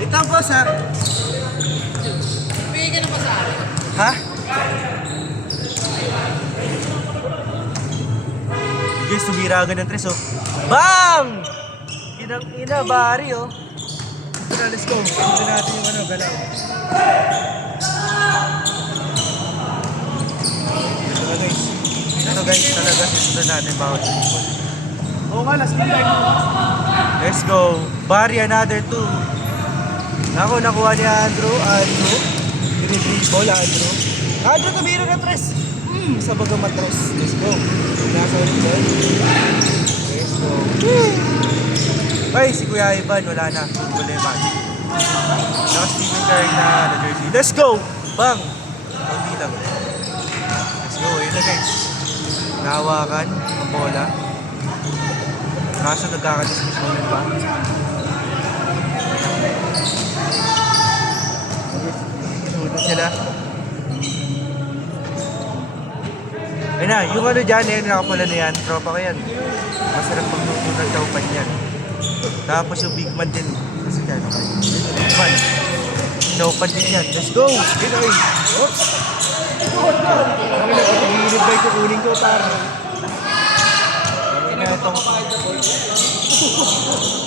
Ito po, sir. Bigyan na pa sa akin. Ha? Guys, tumira agad ng tres, oh. Bang! Inang-ina, bari, oh. Tara, let's go. Ito natin yung ano, galaw. Ito guys, talaga susunod natin bawat people. Oo nga, last game time. Let's go. Bari, another two. Ako, nakuha ni Andrew. Dribble, Andrew. Andrew, tumira ng tres. Sa bagang matros. Let's go. Nasa ulit doon. Let's go. Ay, si Kuya Ivan, wala na. Wala yung magic. Naka Steven Curry na jersey. Let's go! Bang! Hindi lang. Let's go. Yun na guys. Nahawakan ang bola. Kaso nagkakadiskusyonan pa. Sunod sila. Ayun na, yung ano dyan, nakapala na yan. Tropa ko yan. Masarap pagluto ng chowpan yan. Tapos yung big man din. Kasi dyan, okay. Big man. Chowpan din yan. Let's go! Yun ay. Oops! Pag-iinip ba ito kunin ko para. Ayun na itong.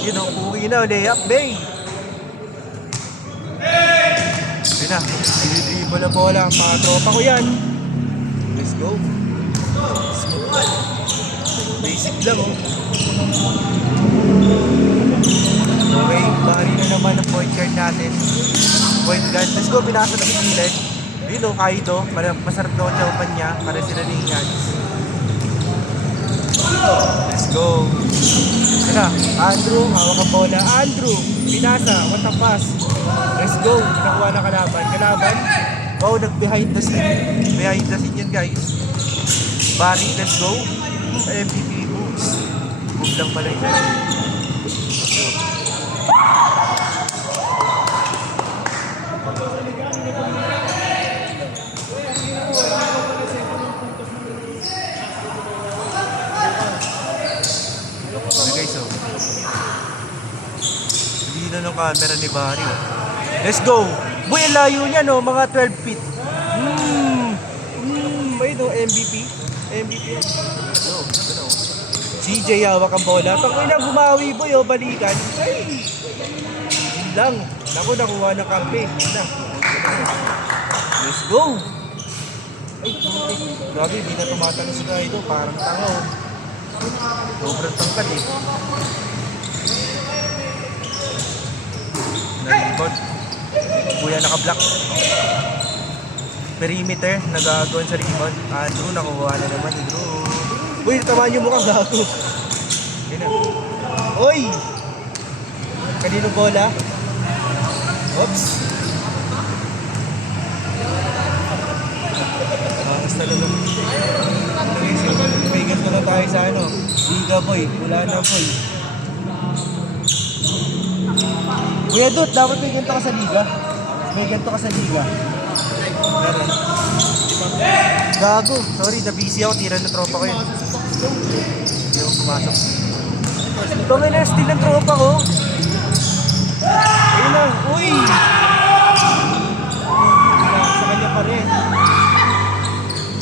Yun ang uwi na. Layup, bay! Yun na. Dinidribble na bola. Mga tropa ko yan. Let's go. Basic lang, oh. Okay, bari na naman ang point guard natin. Point guard. Let's go, pinasa na kikilig. Ayun, oh, Kaido. Masarap na ang chowpan niya. Para sila ni Yanis. Let's go. Ano, Andrew, hawak ang bola. Andrew, pinasa, what a pass. Let's go, nakuha na kalaban. Kalaban, wow, nag-behind the scene. Behind the scene yan, guys. Bari, let's go. MVP moves. Move lang pala yun. Guys, oh. Hindi na ng camera ni Barry. Let's go! Boy, ang layo niya, no? Mga 12 feet. Ayun, no? MVP. MVP. No, ito na, oh. CJ, hawak ang bola. Pag na gumawi, boy, oh, balikan. Ay! Yun lang. Naku, nakuha ng kampe. Yun na. Let's go! Ay, grabe, hindi na tumatang si Kaido. Parang tanga, oh. Sobrang tangkad, eh. Nag-rebound. Kuya naka-block. Perimeter, nagagawan sa rebound. Andrew, nakuha na naman. Andrew. Uy, tamaan yung mukhang gago. Yun na. Uy! Kanino bola? Oops. Angas talaga. May gas na lang tayo sa ano. Liga, boy. Wala na, boy. Kuya Dut, dapat may ganito ka sa liga. May ganito ka sa liga. Meron. Gago. Sorry, na-busy ako. Tira na tropa ko yun. Hindi ako pumasok. Ito nga na, steal ng tropa ko. Ayun na. Uy! Sa kanya pa rin.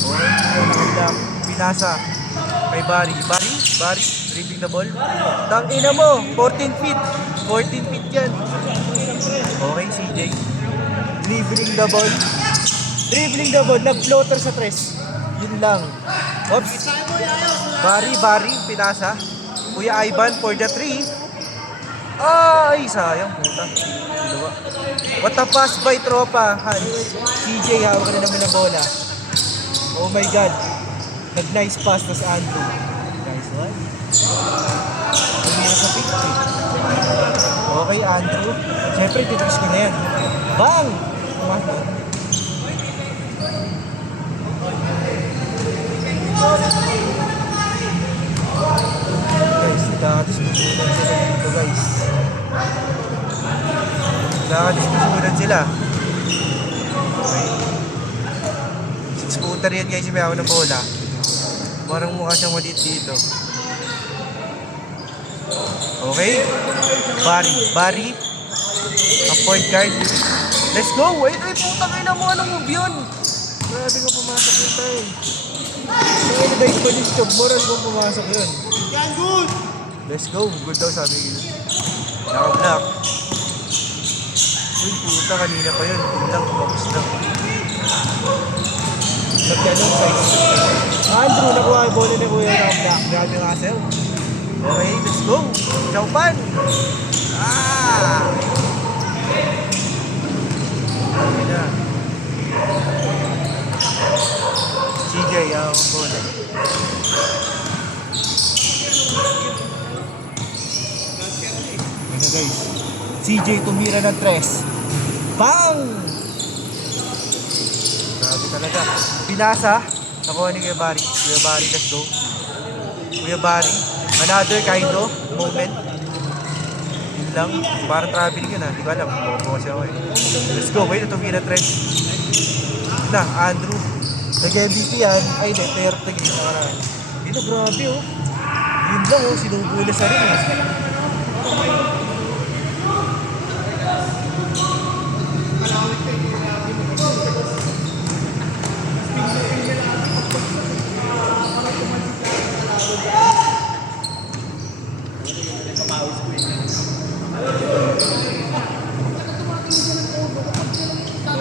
Okay, ayun nakita. Pinasa. Kay Barry. Barry, dribbling the ball. Tangina mo, 14 feet. 14 feet yan. Okay, CJ. Dribbling the ball. Nag-floater sa tres. Yun lang. Oops. Barry, pinasa. Kuya Ivan for the 3. Ay, sayang puta. Dalawa. What a pass by tropa, Hans. CJ, hawak ka na naman ng bola. Oh my God. Nag-nice pass na si Andrew. Nice one. Tumira sa pick. Okay, Andrew. Siyempre, titrix ko na yan. Bang! Pumasok. Guys, nakakadiskusunan sila dito, guys. Nakakadiskusunan sila. Okay. Scooter yan, guys, may ako ng bola. Parang mukha siyang maliit dito. Okay. Barry. A point guard. Let's go! Wait, putang ina mo, anong move yun? Grabe nga pumasok yun tayo. Kaya na-dive pa din siya, moral kung pumasok yun. Yan, good! Let's go, good daw sabi yun. Naka-block. Uy, puta, kanina pa yun. Yun lang, box lang. Nagtanong size. Andrew, nakuha yung bola ni Kuya naka-block. Grabe nga sir. Okay, let's go. Chowpan! Grabe na. CJ, ang bola. Ano guys? CJ tumira ng tres. Bang! Grabe talaga. Pinasa. Nakuha ni Kuya Barry. Kuya Barry, let's go. Kuya Barry. Another kind of moment. Yun lang. Parang traveling yun ha. Hindi ko alam. Bukas siya ako eh. Let's go. Wait, tumira tres. Na, Andrew. Nag-MVP yan. Ay, player of the game na karaan. Dito, grabe oh. Yun lang oh. Sinubula sa rin eh.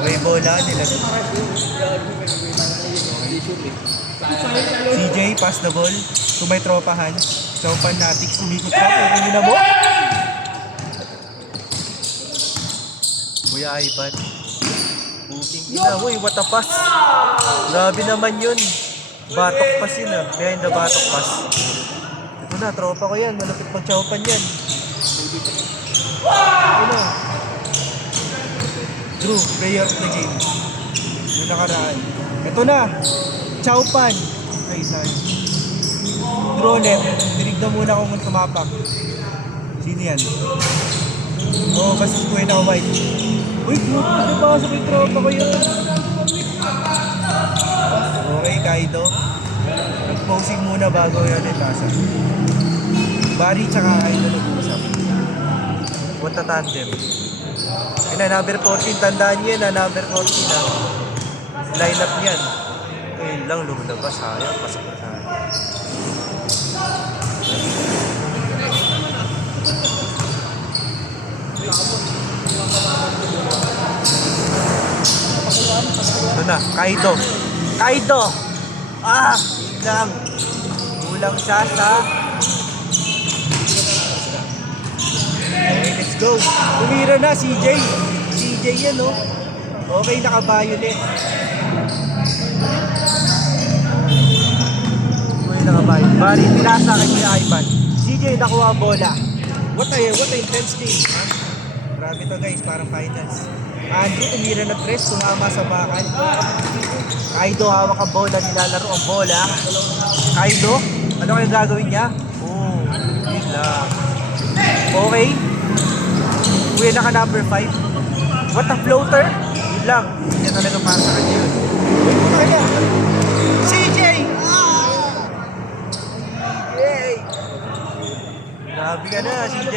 Okay, bola nila. CJ, pass the ball to my tropa Hans. Chowpan natin, sumikot pa. Pwede na mo. Kuya Ivan. Puking ina. Uy, what a pass. Grabe naman yun. Batok pass yun ah. Behind the batok pass. Ito na, tropa ko yan. Malapit pang Chowpan yan. Ito na. Drew, player of the game. Yung nakaraan. Ito na. Chowpan. Okay, sorry. Draw net. Tinignan muna kung tumapak. Sino yan? Oo, kasi kuya na white. Uy, napasok yung tropa ko yun. Okay, Kaido. Nag-posing muna bago yun itasa. Barry tsaka Kaido nag-uusap. What a tandem. Yun na, number 14. Tandaan nyo yun na, number 14 na. Line up yan. Ayun lang, lumabas. Sayang, pasok na sayang. Ito na, Kaido. Yun lang. Kulang siya sa... Okay, let's go. Tumira na, CJ yan, no? Okay, naka-violet. Okay, naka-violet. Bari, pinasa kay Kuya Ivan. CJ, nakuha ang bola. What a intense game, ha? Grabe to guys, parang finals. Andrew, tumira na tres, tumama sa bakal. Kaido, hawak ang bola, nilalaro ang bola. Kaido, ano kaya gagawin niya? Oh, yun lang. Okay. Kuya naka number 5. What a floater. Yun Yun lang. Hindi talaga para sa kanya yun. Uy, puta kanya. CJ! CJ! Grabe ka na, CJ.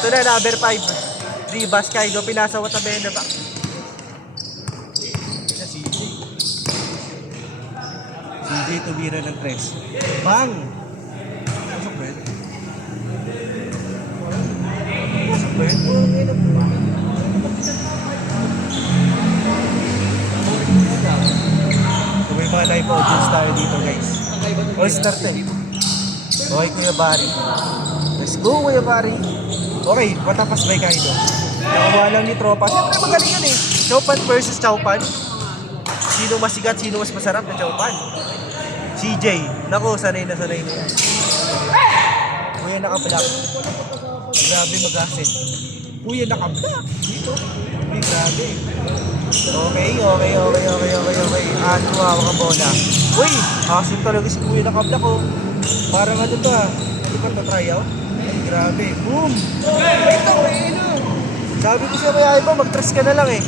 Ito na, number 5. Ribas, Kaido, pinasa Watabene back. Ito na, CJ. CJ tumira ng 3. Bang! Pasok ba yun? Pasok ba yun? Kung may mga live audience tayo dito, guys. O, start eh. Okay, Kuya Barry. Let's go, Kuya Barry. Okay, matapas by Kaido. Nakakuha lang ni Tropa. Siyempre magaling yan eh. Chowpan versus Chowpan. Sino mas sigat, sino mas masarap na Chowpan? CJ. Naku, sanay na yan. Kuya naka-block. Grabe mag-asset. Kuya naka-block. Dito. Uy, grabe. Okay. Ano, hawak ang bola. Uy, asim talaga si Kuya naka-block oh. Parang ano to ah. Ano ba ito, try out? Grabe. Boom! Ito, sabi ko siya kaya iba, mag-trust ka na lang eh.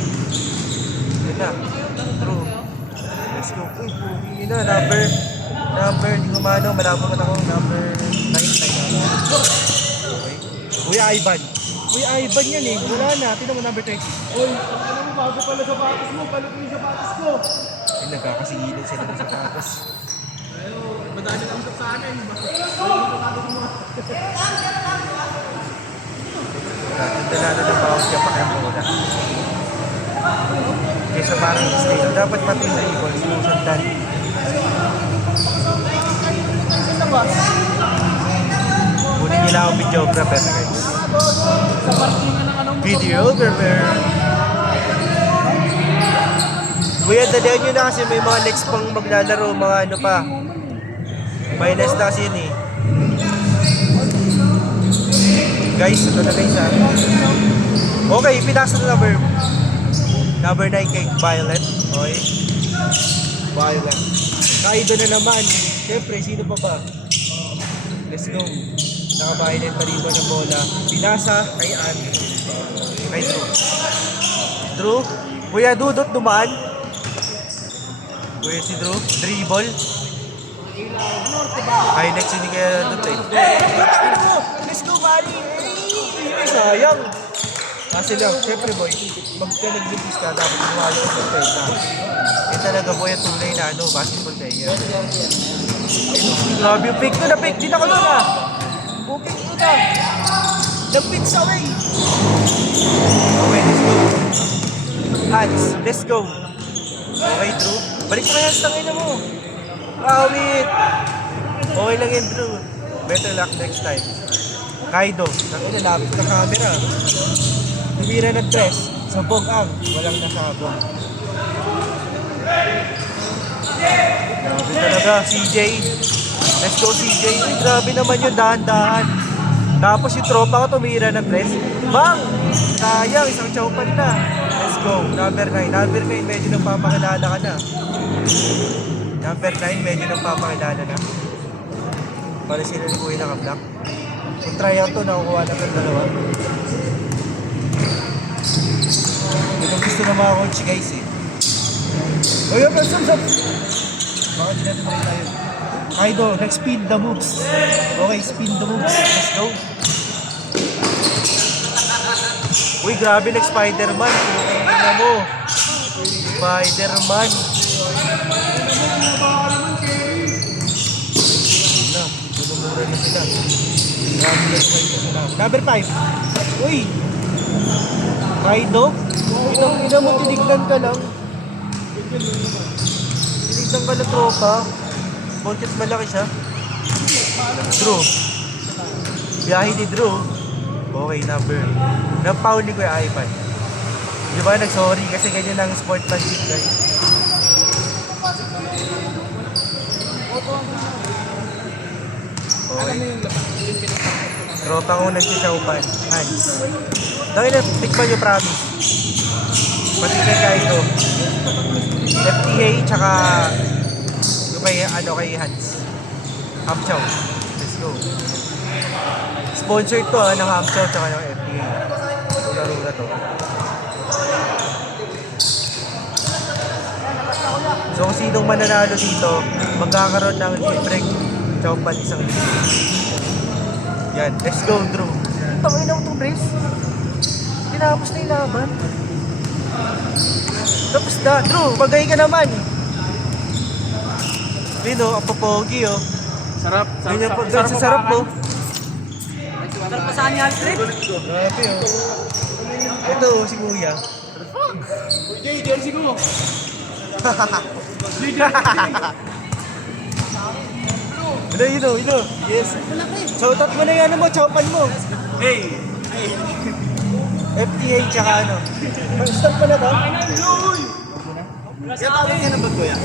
Yun na. True. Let's go. Uy, pugi na. Number, hindi ko mano. Malabo ka na ako. Number 9. Okay. Kuya Ivan. Kuya Ivan yan eh. Wala na. Tignan mo number 30. Uy, ano mo, bago pala sapatos mo, palit mo yung sapatos ko. Ay, nagkakasigilin sila ng sapatos. Madali lang sa akin. Tinalo ng bawang siya pa kaya muna. Kaysa parang stay. Dapat pati yung ibon. Sinusundan. Kunin nila akong videographer guys. Videographer. Kuya, dalihan nyo na kasi may mga next pang maglalaro. Mga ano pa. Minus na kasi yun eh. Guys, ito na guys ha. Okay, pinasa na number 9 kay Violet. Okay. Violet. Kaido na naman. Siyempre, sino pa ba? Let's go. Naka-Violet pa rito ng bola. Pinasa kay Ann. Kay Drew. Drew. Kuya Dudot dumaan. Kuya si Drew. Dribble. Ay, next hindi kaya Dudot eh. Let's go, buddy! Ay, sayang! Kasi lang, syempre boy, pagka nag-lupis ka, dapat kumalo ka sa pwesa. Eh talaga boy, ang tunay na ano, basketball player. Grabe yung fake to, na-fake din ako doon ah! Bukit ko na! The-fake sa way! Okay, let's go. Hans, let's go. Okay, Drew. Balik mo yan, tangin na mo. Awit! Okay lang yan, Drew. Better luck next time. Kaido, tangin na, lapit na camera. Tumira ng tres, sabog ang, walang nasabog. Grabe talaga, CJ. Let's go, CJ. Uy, grabe naman yun, dahan-dahan. Tapos yung tropa ko tumira ng tres. Bang! Sayang, isang chowpan na. Let's go, number 9. Number 9, medyo nagpapakilala ka na. Number 9, medyo nagpapakilala na. Para sila ni Kuya naka-block. Kung try out to, nakukuha na ng dalawa. Ito gusto na mga coach guys eh. Uy, stop! Baka di natin try tayo. Kaido, next spin the moves. Okay, spin the moves. Let's go. Uy, grabe, next Spider-Man. Tingnan mo. Spider-Man. Tulumura na sila. Grabe na sila. Number 5. Uy! Kaido? Ina mo, tinignan ka lang. Tinignan ka na tropa. Porket malaki siya. Drew. Biyahe ni Drew. Okay, number. Napaul ni Kuya Ivan. Di ba, nag-sorry kasi ganyan ang sportsmanship guys. Okay. Tropang unang si Chowpan. Hans. Dahil na, tikman nyo promise. Pati na Kaido. FTA tsaka yung kay Hans. Hamchow. Let's go. Sponsored to ng Hamchow tsaka ng FTA. Laro na to. So kung sinong mananalo dito, magkakaroon ng libreng chowpan isang libre. Yan, let's go, Drew. Tangin na itong race. Tinapos na yung laban. Tapos na, Drew, magay ka naman. Lino, ang papogi, oh. Sarap. Ganyan po, ganyan sa sarap, oh. Sarap pa saan niya, Alfred? Grabe, oh. Ito, si Kuya. Jay, jersey ko. Ilo. Yes. Shoutout mo na yung ano mo, chowpan mo. Hey. FTA tsaka ano. Mag-stop pa na ba? Ay, na, Loy! Kaya tawag ka na ba, Kuya?